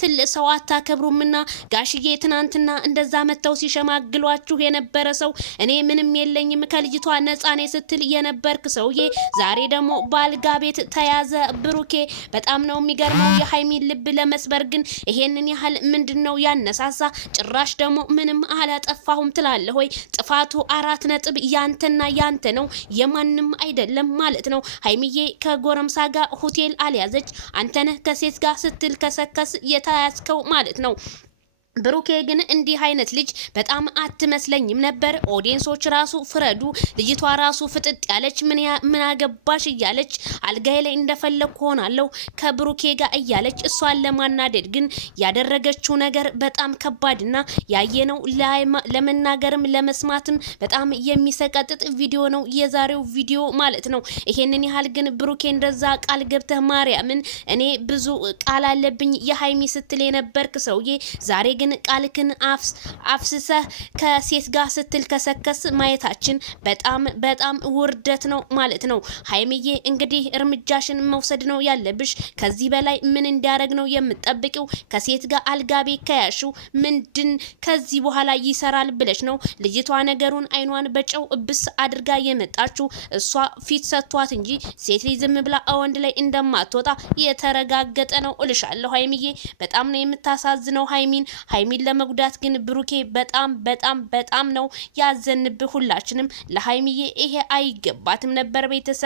ትልቅ ሰው አታከብሩምና ጋሽዬ ትናንትና እንደዛ መተው ሲሸማግሏችሁ የነበረ ሰው እኔ ምንም የለኝም ከልጅቷ ነፃ ነኝ ስትል የነበርክ ሰውዬ ዛሬ ደግሞ ባልጋ ቤት ተያዘ። ብሩኬ በጣም ነው የሚገርመው። የሃይሚን ልብ ለመስበር ግን ይሄንን ያህል ምንድነው ያነሳሳ? ጭራሽ ደግሞ ምንም አላጠፋሁም ትላለህ ወይ? ጥፋቱ 4 ነጥብ ያንተና ያንተ ነው የማንም አይደለም ማለት ነው። ሃይሚዬ ከጎረምሳ ጋር ሆቴል አልያዘች፣ አንተነህ ከሴት ጋር ስትል ከሰከስ የተያዝከው ማለት ነው። ብሩኬ ግን እንዲህ አይነት ልጅ በጣም አትመስለኝም ነበር። ኦዲየንሶች ራሱ ፍረዱ። ልጅቷ ራሱ ፍጥጥ ያለች ምን አገባሽ እያለች አልጋይ ላይ እንደፈለኩ ሆናለሁ ከብሩኬ ጋር እያለች እሷን ለማናደድ ግን ያደረገችው ነገር በጣም ከባድና ያየነው ለመናገርም ለመስማትም በጣም የሚሰቀጥጥ ቪዲዮ ነው የዛሬው ቪዲዮ ማለት ነው። ይሄንን ያህል ግን ብሩኬ እንደዛ ቃል ገብተህ ማርያምን እኔ ብዙ ቃል አለብኝ የሃይሚ ስትል የነበርክ ሰውዬ ዛሬ ግን ቃልክን አፍስሰህ ከሴት ጋር ስትል ከሰከስ ማየታችን በጣም ውርደት ነው ማለት ነው። ሃይሚዬ እንግዲህ እርምጃሽን መውሰድ ነው ያለብሽ። ከዚህ በላይ ምን እንዲያደርግ ነው የምትጠብቂው? ከሴት ጋር አልጋቤ ከያሹ ምንድን ከዚህ በኋላ ይሰራል ብለሽ ነው? ልጅቷ ነገሩን አይኗን በጨው እብስ አድርጋ የመጣችው እሷ ፊት ሰጥቷት እንጂ ሴት ልጅ ዝም ብላ ወንድ ላይ እንደማትወጣ የተረጋገጠ ነው እልሻለሁ። ሃይሚዬ በጣም ነው የምታሳዝነው። ሃይሚን ለመጉዳት ግን ብሩኬ በጣም ነው ያዘንብህ። ሁላችንም ለሃይሚዬ ይሄ አይገባትም ነበር ቤተሰብ